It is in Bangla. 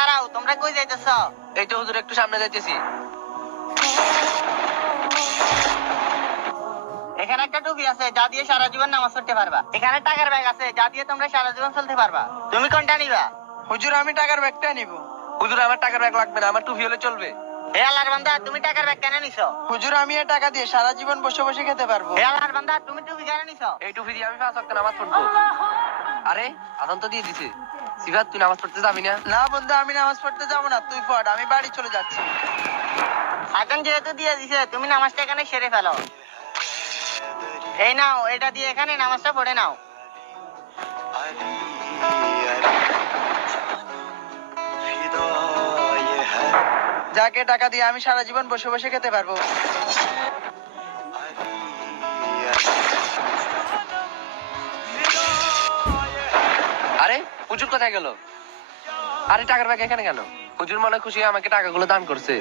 দাঁড়াও, তোমরা কই যাইতেছ? এই তো হুজুর একটু সামনে যাইতেছি। এখানে একটা টুপি আছে যা দিয়ে সারা জীবন নামাজ পড়তে পারবা। এখানে টাকার ব্যাগ আছে যা দিয়ে তোমরা সারা জীবন চলতে পারবা। তুমি কোনটা নিবা? হুজুর আমি টাকার ব্যাগটা নিব। হুজুর আমার টাকার ব্যাগ লাগবে না, আমার টুপি হলে চলবে। হে আল্লাহর বান্দা, তুমি টাকার ব্যাগ কেন নিছো? হুজুর আমি এই টাকা দিয়ে সারা জীবন বসে বসে খেতে পারবো। হে আল্লাহর বান্দা, তুমি টুপি কেন নিছো? এই টুপি দিয়ে আমি 5 ওয়াক্ত নামাজ পড়বো। আরে আজান তো দিয়ে দিছে। সিফাত তুই নামাজ পড়তে যাবি না? না বন্ধু, আমি নামাজ পড়তে যাবো না, তুই পড়, আমি বাড়ি চলে যাচ্ছি। এখন যেহেতু দিয়ে দিছে, তুমি নামাজটা এখানে সেরে ফেলো। এই নাও, এটা দিয়ে এখানে নামাজটা পড়ে নাও। যাকে টাকা দিয়ে আমি সারা জীবন বসে বসে খেতে পারবো। আরে হুজুর কোথায় গেল? আরে টাকার ব্যাগ এখানে কেন? হুজুর মনে খুশি আমাকে টাকাগুলো দান করছে।